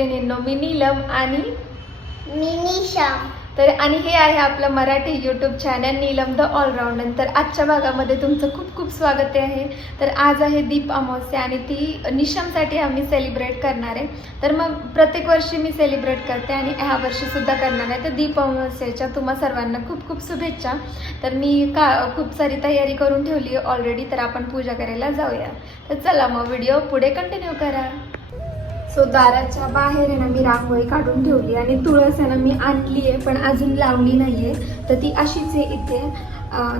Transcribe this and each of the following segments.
मैत्रिणींनो, मी नीलम आणि मी निशा. तर आणि हे आहे आपलं Marathi YouTube channel Neelam the allrounder. तर आजच्या भागामध्ये तुमचं खूप खूप स्वागत आहे. तर आज आहे दीप अमावस्या आणि ती निशमसाठी आम्ही सेलिब्रेट करणार आहे. तर मग प्रत्येक वर्षी मी सेलिब्रेट करते आणि ह्या वर्षीसुद्धा करणार आहे. तर दीप अमावस्याच्या तुम्हा सर्वांना खूप खूप शुभेच्छा. तर मी खूप सारी तयारी करून ठेवली आहे ऑलरेडी. तर आपण पूजा करायला जाऊया. तर चला मग व्हिडिओ पुढे कंटिन्यू करा. सो दाराच्या बाहेर आहे ना मी रांगोळी काढून ठेवली आणि तुळस आहे ना मी आणली आहे पण अजून लावली नाहीये. तर ती अशीच आहे इथे.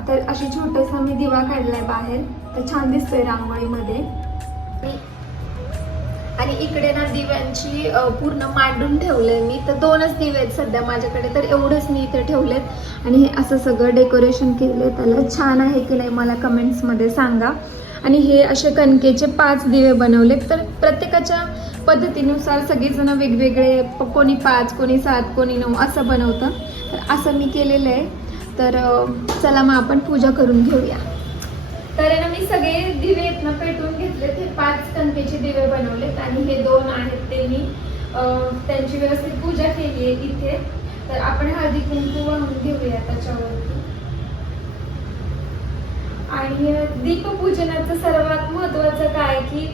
तर अशी छोटासा मी दिवा काढलाय बाहेर. तर छान दिसतोय रांगोळीमध्ये. आणि इकडे ना दिव्यांची पूर्ण मांडून ठेवलंय मी. तर 2च दिवे आहेत सध्या माझ्याकडे. तर एवढंच मी इथे ठेवलेत आणि हे असं सगळं डेकोरेशन केलंय. त्याला छान आहे की नाही मला कमेंट्समध्ये सांगा. आणि हे असे कणकेचे 5 दिवे बनवले. तर प्रत्येकाच्या पद्धतीनुसार सगळेजण वेगवेगळे, कोणी 5, कोणी 7, कोणी 9 असं बनवतं. तर असं मी केलेलं आहे. तर चला मग आपण पूजा करून घेऊया. तर ना मी सगळे दिवे ना पेटवून घेतलेत. हे 5 कणकेचे दिवे बनवलेत आणि हे 2 आहेत ते मी त्यांची व्यवस्थित पूजा केली आहे इथे. तर आपण हळदी कुंकू वाहून घेऊया त्याच्यावरती. आणि दीपपूजनाचं सर्वात महत्वाचं काय की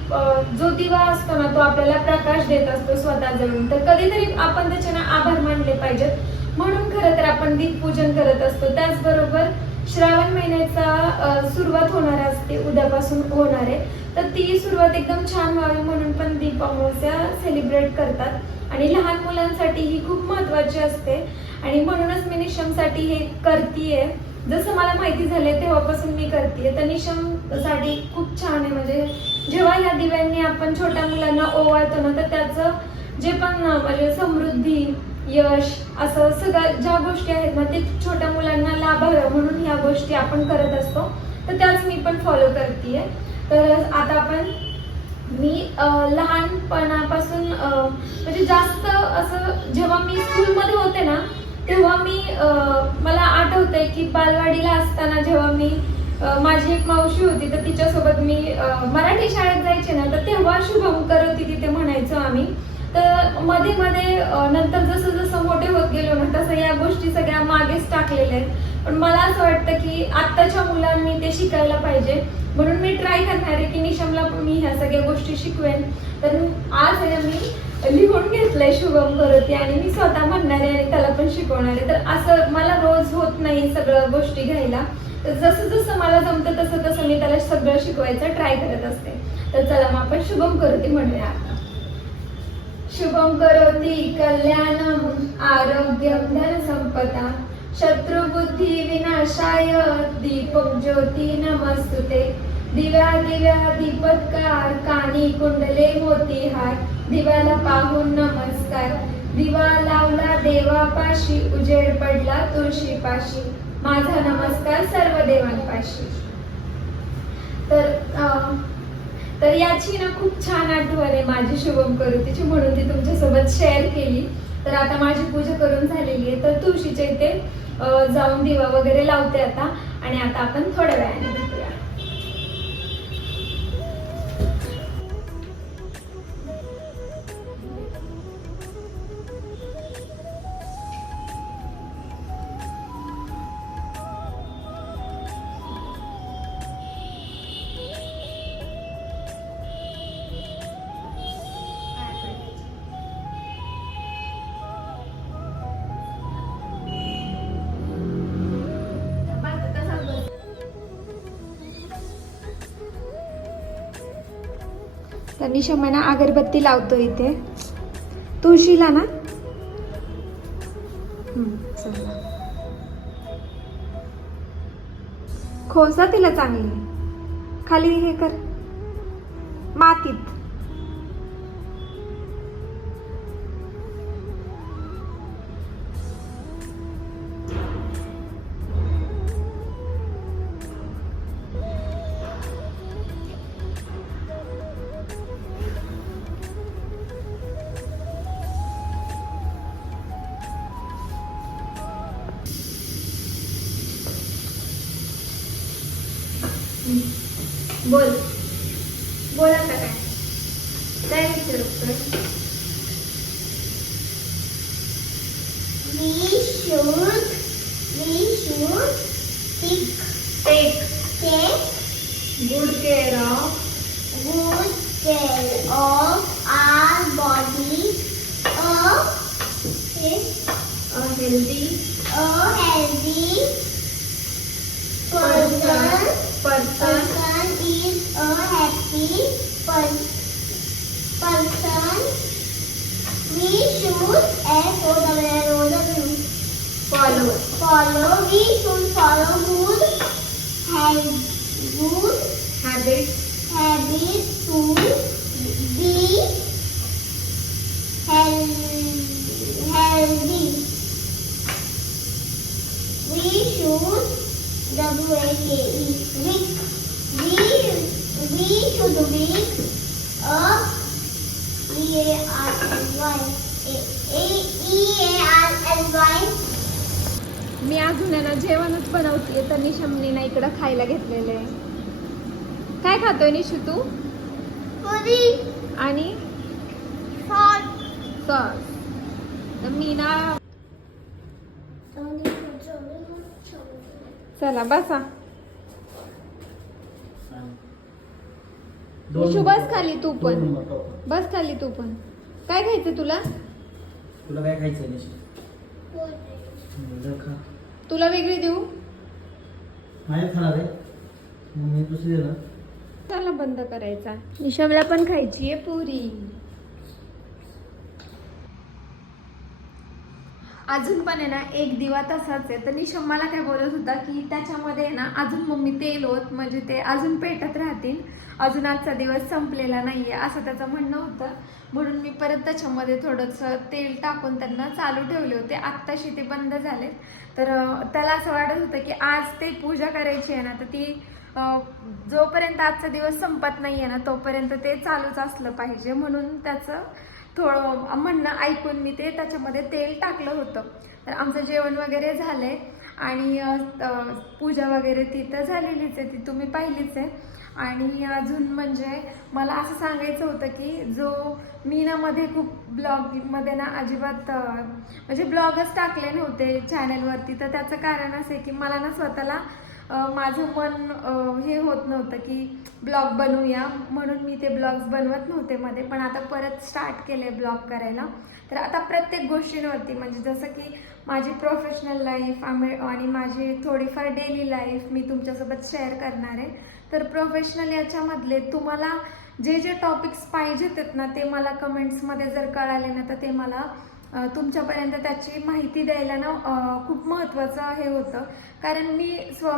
जो दिवा असतो ना तो आपल्याला प्रकाश देत असतो स्वतः जळून. तर कधीतरी आपण त्याचे ना आभार मानले पाहिजेत. म्हणून खरं तर आपण दीपपूजन करत असतो. त्याचबरोबर श्रावण महिन्याचा सुरुवात होणार असते, उद्यापासून होणार आहे. तर ती सुरुवात एकदम छान व्हावी म्हणून पण दीप अमावस्या सेलिब्रेट करतात. आणि लहान मुलांसाठी ही खूप महत्वाची असते आणि म्हणूनच मी निशमसाठी हे करतीये. जसं मला माहिती झाले तेव्हापासून मी करते. तर निशमसाठी खूप छान आहे. म्हणजे जेव्हा या दिव्यांनी आपण छोट्या मुलांना ओवाळतो ना तर त्याचं जे पण म्हणजे समृद्धी, यश असं सगळं ज्या गोष्टी आहेत ना ते छोट्या मुलांना लाभावं म्हणून ह्या गोष्टी आपण करत असतो. तर त्याच मी पण फॉलो करते. तर आता मी लहानपणापासून म्हणजे जास्त असं जेव्हा मी स्कूलमध्ये होते ना तेव्हा मला आठवतंय की बालवाडीला असताना जेव्हा मी माझी एक मावशी होती तर तिच्यासोबत मी मराठी शाळेत जायचे ना तर तेव्हा शुभंकर होती तिथे म्हणायचो आम्ही. तर मध्ये नंतर जसं जसं मोठे होत गेलो ना तसं या गोष्टी सगळ्या मागेच टाकलेल्या आहेत. पण मला असं वाटतं की आत्ताच्या मुलांनी ते शिकायला पाहिजे. म्हणून मी ट्राय करणार आहे की निशमला मी ह्या सगळ्या गोष्टी शिकवेन. तर आज आहे ना मी लिहून घेतलंय शुभम करोती आणि मी स्वतः म्हणणार आहे आणि त्याला पण शिकवणार आहे. तर असं मला रोज होत नाही सगळं गोष्टी घ्यायला. तर जसं जसं मला जमतं तसं तसं मी त्याला सगळं शिकवायचं ट्राय करत असते. तर चला मग आपण शुभम करोती म्हणूया आता. शुभम करोती कल्याणम आरोग्यम धन संपदा शत्रुबुद्धी विनाशाय दीपक ज्योती नमस्तुते. दिव्या दिव्या दीपत्कार कानी कुंडले मोतीहार. दिव्याला पाहून नमस्कार. दिवा लावला देवापाशी उजेड पडला तुळशीपाशी. माझा नमस्कार सर्व देवांपाशी. तर याची ना खूप छान आठवण आहे माझी शुभम करोतीची म्हणून ती तुमच्यासोबत शेअर केली. तर आता माझी पूजा करून झालेली आहे. तर तुळशीच्या इथे जाऊन दिवा वगैरे लावते आता. आणि आता आपण थोड्या वेळाने भेटूया. तर निशमना अगरबत्ती लावतो इथे तुळशीला ना. चला खोसा तिला चांगली खाली हे कर मातीत. बोल आता काय काय विचारतोय. healthy A healthy person is a happy person. We should follow We should follow good habits habits to be healthy. We should WAKE we should wake up EARLY. मी अजून आहे ना जेवणच बनवतेय तर निशमने ना इकडं खायला घेतलेलं आहे. काय खातोय निशू तू? पुरी आणि सॉस. तर मी ना चला बसा निशू बस खाली तू पण बस खाली तू पण. काय खायचं तुला? तुला काय खायचं निशा? खा. तुला वेगळी देऊ? माझ्या खाणार आहे मग मी दुसरी देणार. चला बंद करायचा. निशमला पण खायची आहे पुरी. अजून पण आहे ना एक दिवा तसाच आहे. तर निशम मला काय बोलत होता की त्याच्यामध्ये आहे ना अजून मम्मी तेल होत म्हणजे ते अजून पेटत राहतील, अजून आजचा दिवस संपलेला नाहीये असं त्याचं म्हणणं होतं. म्हणून मी परत त्याच्यामध्ये थोडंसं तेल टाकून त्यांना चालू ठेवले होते. आत्ताशी ते बंद झाले. तर त्याला असं वाटत होतं की आज ते पूजा करायची आहे ना तर ती जोपर्यंत आजचा दिवस संपत नाही आहे ना तोपर्यंत ते चालूच असलं पाहिजे. म्हणून त्याचं थोडं म्हणणं ऐकून मी ते त्याच्यामध्ये तेल टाकलं होतं. तर आमचं जेवण वगैरे झालंय आणि पूजा वगैरे ती तर झालेलीच आहे, ती तुम्ही पाहिलीच आहे. आणि अजून म्हणजे मला असं सांगायचं होतं की जो मी ना मध्ये खूप ब्लॉगमध्ये ना अजिबात म्हणजे ब्लॉगच टाकले नव्हते चॅनलवरती. तर त्याचं कारण असं आहे की मला ना स्वतःला माझं मन हे होत नव्हतं की ब्लॉग बनवूया, म्हणून मी ते ब्लॉग्स बनवत नव्हते मध्ये. पण आता परत स्टार्ट केले ब्लॉग करायला. तर आता प्रत्येक गोष्टींवरती म्हणजे जसं की माझी प्रोफेशनल लाईफ आणि माझी थोडीफार डेली लाईफ मी तुमच्यासोबत शेअर करणार आहे. तर प्रोफेशनल याच्यामधले तुम्हाला जे जे टॉपिक्स पाहिजेत आहेत ना ते मला कमेंट्समध्ये जर कळाले ना तर ते मला तुमच्यापर्यंत त्याची माहिती द्यायला ना खूप महत्त्वाचं हे होतं. कारण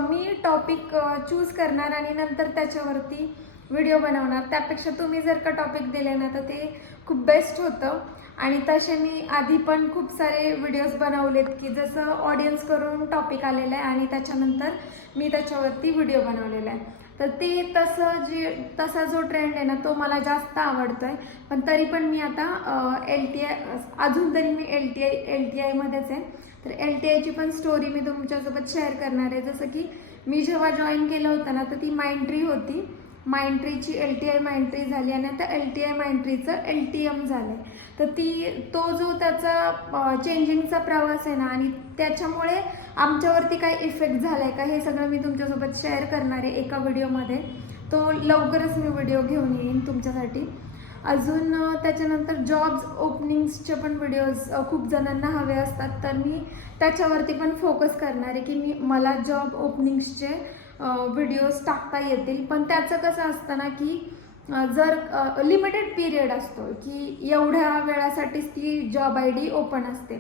मी टॉपिक चूज करणार आणि नंतर त्याच्यावरती व्हिडिओ बनवणार. त्यापेक्षा तुम्ही जर का टॉपिक दिले ना तर ते खूप बेस्ट होतं. आणि तसे मी आधी पण खूप सारे व्हिडिओज बनवलेत की जसं ऑडियन्स करून टॉपिक आलेलं आहे आणि त्याच्यानंतर मी त्याच्यावरती व्हिडिओ बनवलेला आहे. तर ते तसा जो ट्रेंड आहे ना तो मला जास्त आवडतोय. पण तरी पण मी आता LTI अजून तरी मी LTI मध्येच आहे. तर LTIची पण स्टोरी मी तुमच्यासोबत शेअर करणार आहे. जसं की मी जेव्हा जॉईन केलं होतं ना तर ती माइंडट्री होती. माइंडट्रीची LTI माइंडट्री झाली आणि आता LTI माइंडट्रीचं LTM झालंय. तर तो जो त्याचा चेंजिंगचा प्रवास आहे ना आणि त्याच्यामुळे आमच्यावरती काय इफेक्ट झालाय का हे सगळं मी तुमच्यासोबत शेअर करणार आहे एका व्हिडिओमध्ये. तो लवकरच मी व्हिडिओ घेऊन येईन तुमच्यासाठी. अजून त्याच्यानंतर जॉब्स ओपनिंग्सचे पण व्हिडिओज खूप जणांना हवे असतात. तर मी त्याच्यावरती पण फोकस करणार आहे की मला जॉब ओपनिंग्सचे व्हिडिओज टाकता येतील. पण त्याचं कसं असतं ना की जर लिमिटेड पिरियड असतो की एवढ्या वेळासाठीच ती जॉब ID ओपन असते.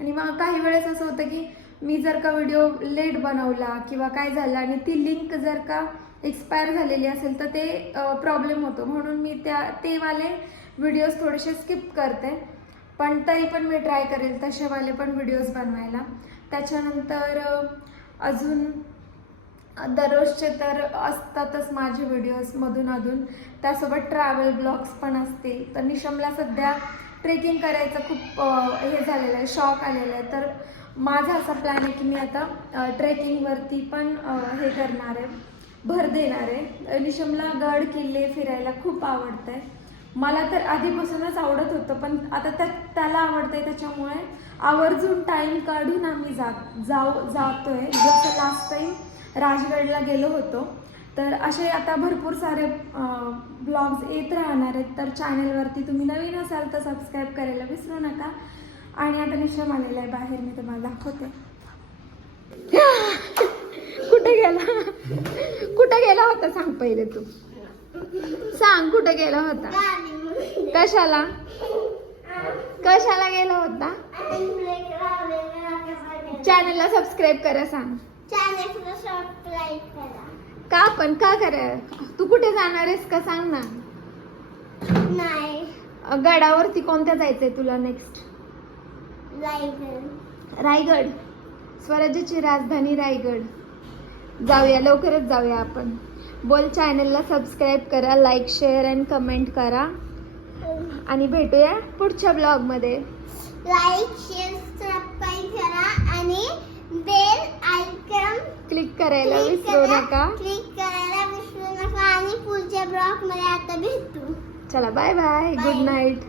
आणि मग काही वेळेस असं होतं की मी जर का व्हिडिओ लेट बनवला किंवा काय झालं आणि ती लिंक जर का एक्सपायर झालेली असेल तर ते प्रॉब्लेम होतो. म्हणून मी ते वाले व्हिडिओज थोडेसे स्किप करते. पण तरी पण मी ट्राय करेल तसेवाले पण व्हिडिओज बनवायला. त्याच्यानंतर अजून दररोजचे तर असतातच माझे व्हिडिओज मधून अधून. त्यासोबत ट्रॅव्हल ब्लॉग्स पण असतील. तर निशमला सध्या ट्रेकिंग करायचं खूप हे झालेलं आहे, शॉक आलेला आहे. तर माझा असा प्लॅन आहे की मी आता ट्रेकिंगवरती पण हे करणार आहे, भर देणार आहे. निशमला गड किल्ले फिरायला खूप आवडतं आहे. मला तर आधीपासूनच आवडत होतं पण आता त्याला आवडतंय त्याच्यामुळे आवर्जून टाईम काढून आम्ही जातोय. जसं लास्ट टाईम राजगडला गेलो होतो. तर असे आता भरपूर सारे ब्लॉग्स येत राहणार आहेत. तर चॅनलवरती तुम्ही नवीन असाल तर सबस्क्राईब करायला विसरू नका. आणि आता निशा आलेला आहे बाहेर, मी तुम्हाला दाखवते. कुठे गेला? कुठे गेला होता सांग पहिले तू. सांग कुठे गेला होता? कशाला कशाला गेला होता? चॅनलला सबस्क्राईब करा सांग. चॅनलला सबस्क्राईब करा. का पण का करा? तू कुठे जाणार आहेस का सांग ना. नाही गडावरती कोणत्या जायचंय तुला नेक्स्ट? रायगड. स्वराज्याची राजधानी रायगड. जाऊया, लवकरच जाऊया आपण. बोल चॅनलला सबस्क्राईब करा, लाईक शेअर अँड कमेंट करा आणि भेटूया पुढच्या ब्लॉग मध्ये. लाईक शेअर सबस्क्राईब करा आणि बेल आयकॉन क्लिक करायला विसरू नका. क्लिक करायला विसरू नका आणि पुढच्या ब्लॉग मध्ये आता भेटू. चला बाय बाय, गुड नाईट.